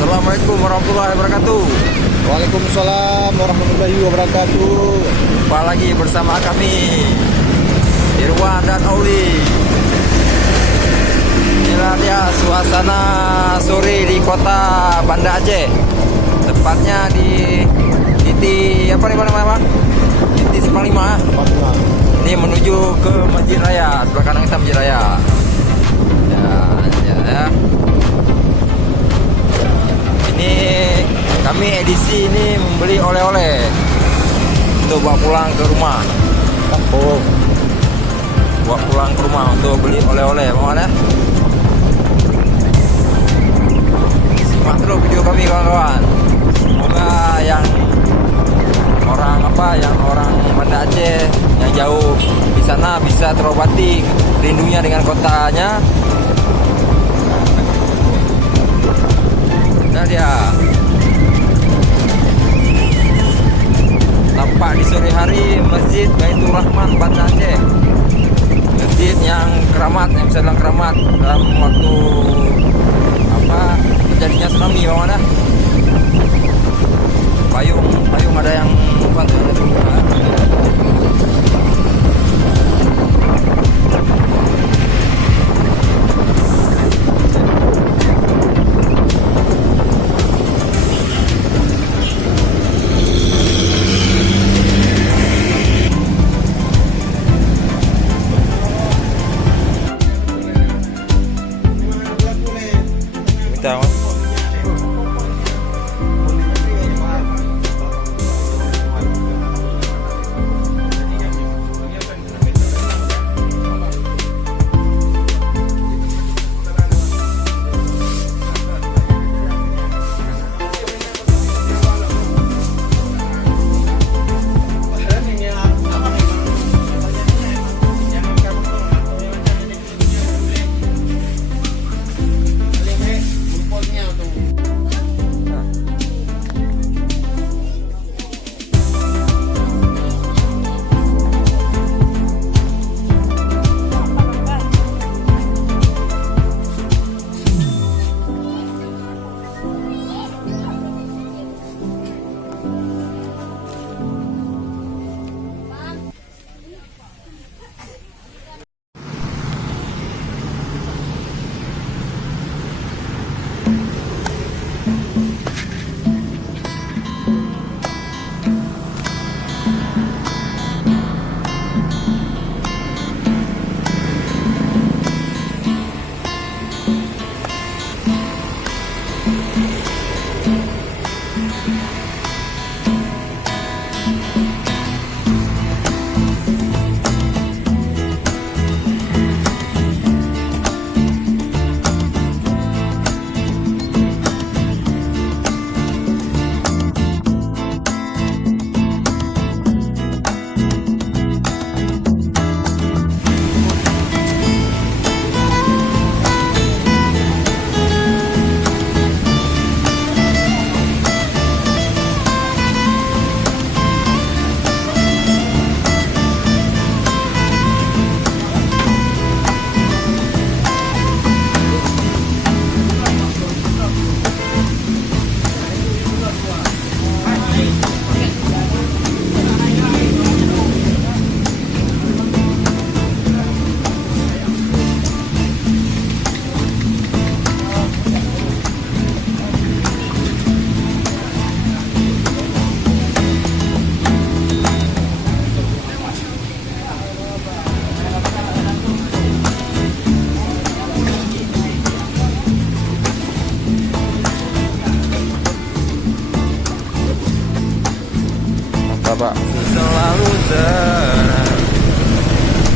Assalamualaikum warahmatullahi wabarakatuh. Waalaikumsalam warahmatullahi wabarakatuh. Jumpa lagi bersama kami Irwan dan Auli. Inilah dia suasana sore di kota Banda Aceh. Tepatnya di titik apa nih namanya Bang? Titik Simpang 5. Ini menuju ke Masjid Raya. Sebelah kanan kita Masjid Raya. Ya. Ini kami edisi ini membeli oleh-oleh untuk bawa pulang ke rumah. Bawa pulang ke rumah untuk beli oleh-oleh. Mau ada? Simak terus video kami kawan-kawan. Semoga yang orang Banda Aceh yang jauh di sana bisa terobati rindunya dengan kotanya. Nah dia tampak di sore hari Masjid Baitur Rahman Banda Aceh. Masjid yang keramat, yang bisa bilang keramat dalam waktu terjadinya tsunami bagaimana? Payung ada yang buat kita. Bapak selalu cerah.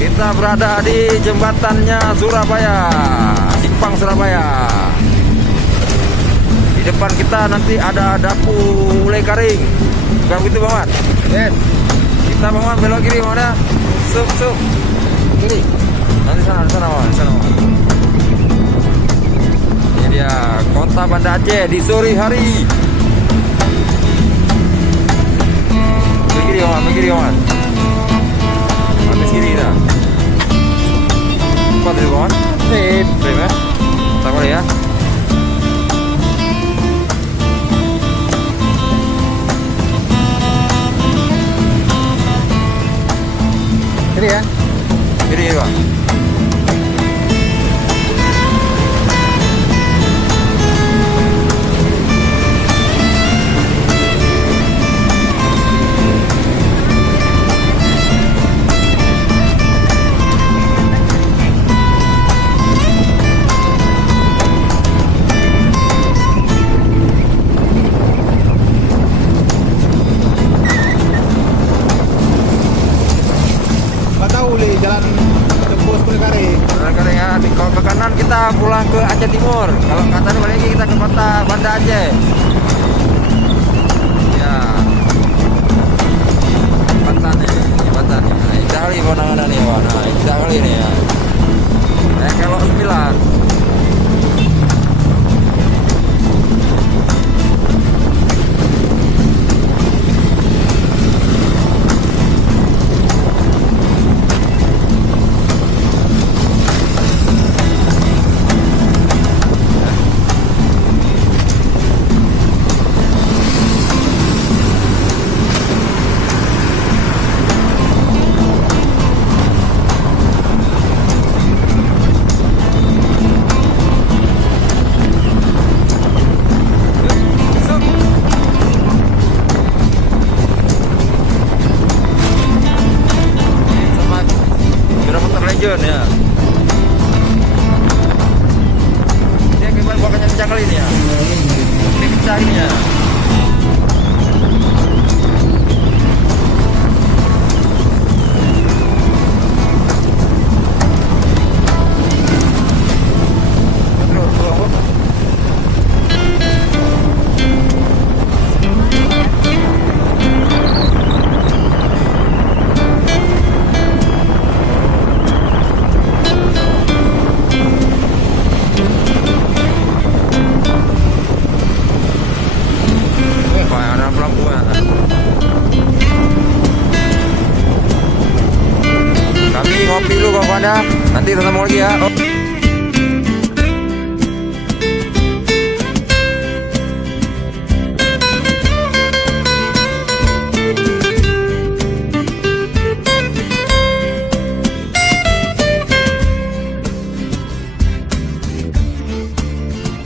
Kita berada di jembatannya Surabaya, Simpang Surabaya. Di depan kita nanti ada dapur ulai karing. Bukan begitu Bang Mat? Yes. Kita Bang Mat belok kiri mana? Sup. Kiri. Nanti sana Bang, sana Bang. Ini dia kota Banda Aceh di sore hari. Kiri kawan. Habis kiri dah. Cepat tu kawan. Sip ya. Tak boleh ya. Aceh Timur. Kalau kata balik lagi kita ke kota Banda Aceh. Ya. Jembatan nih, jembatan nih. Nah, indah kali pemandangan nih, wah. Nah, indah kali nih ya. Kalau 9. Ya. Dia gimana bawa kencang kali ini ya. Ini kencang ini ya. Kami ngopi dulu kawan-kawan ya. Nanti ketemu lagi ya.